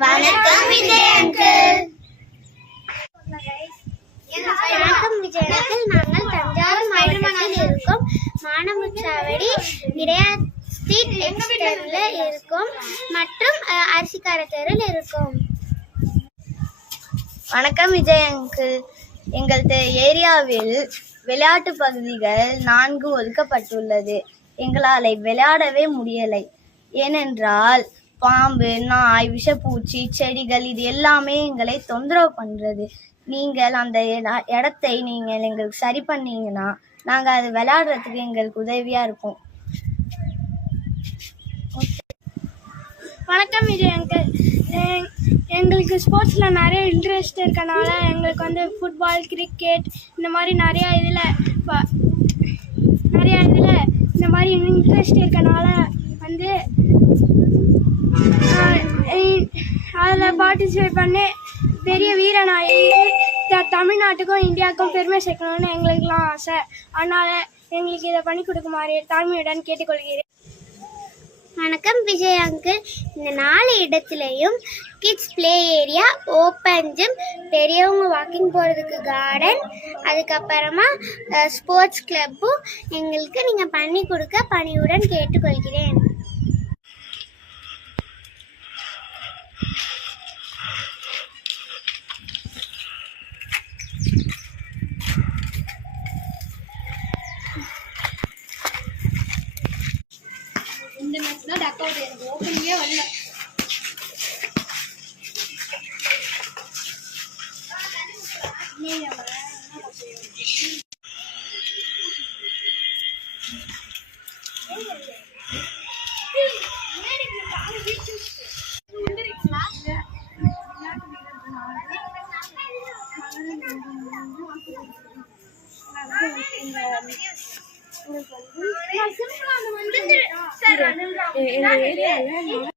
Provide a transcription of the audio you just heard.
வணக்கம் விஜய் அங்கிள். வணக்கம் விஜய் அங்கிள். நாங்கள் தஞ்சாவூர் மாவட்டத்தில் இருக்கோம். மானமுச்சாவடி இடையார் ஸ்ட்ரீட் எக்ஸ்டர்ல இருக்கோம் மற்றும் அரிசிக்கார தெருவில் இருக்கோம். வணக்கம் விஜய் அங்கிள். எங்கள் ஏரியாவில் விளையாட்டு பகுதிகள் 4 ஒதுக்கப்பட்டுள்ளது. எங்களால் விளையாடவே முடியலை. ஏனென்றால் பாம்பு, நாய், விஷப்பூச்சி, செடிகள் இது எல்லாமே எங்களை தொந்தரவு பண்றது. நீங்கள் அந்த இடத்தை நீங்கள் எங்களுக்கு சரி பண்ணீங்கன்னா நாங்கள் அது விளையாடுறதுக்கு எங்களுக்கு உதவியா இருக்கும். வணக்கம் விஜய் அங்கிள். எங்களுக்கு ஸ்போர்ட்ஸில் நிறைய இன்ட்ரெஸ்ட் இருக்கனால எங்களுக்கு ஃபுட்பால், கிரிக்கெட் இந்த மாதிரி நிறையா இதில் இந்த மாதிரி இன்ட்ரெஸ்ட் இருக்கனால அதில் பார்ட்டிசிபேட் பண்ணி பெரிய வீரனாகி தமிழ்நாட்டுக்கும் இந்தியாவுக்கும் பெருமை சேர்க்கணும்னு எங்களுக்கெல்லாம் ஆசை. அதனால் எங்களுக்கு இதை பண்ணி கொடுக்குமாறு தாழ்மையுடன் கேட்டுக்கொள்கிறேன். வணக்கம் விஜய் அங்கிள். இந்த 4 இடத்துலையும் kids play area, open gym, பெரியவங்க வாக்கிங் போகிறதுக்கு கார்டன், அதுக்கப்புறமா ஸ்போர்ட்ஸ் கிளப்பும் எங்களுக்கு நீங்கள் பண்ணி கொடுக்க பணியுடன் கேட்டுக்கொள்கிறேன். இந்த மேட்ச் தான் டக் அவுட். எனக்கு ஓப்பனிங்கே வரல. எங்க ஏரியாவில்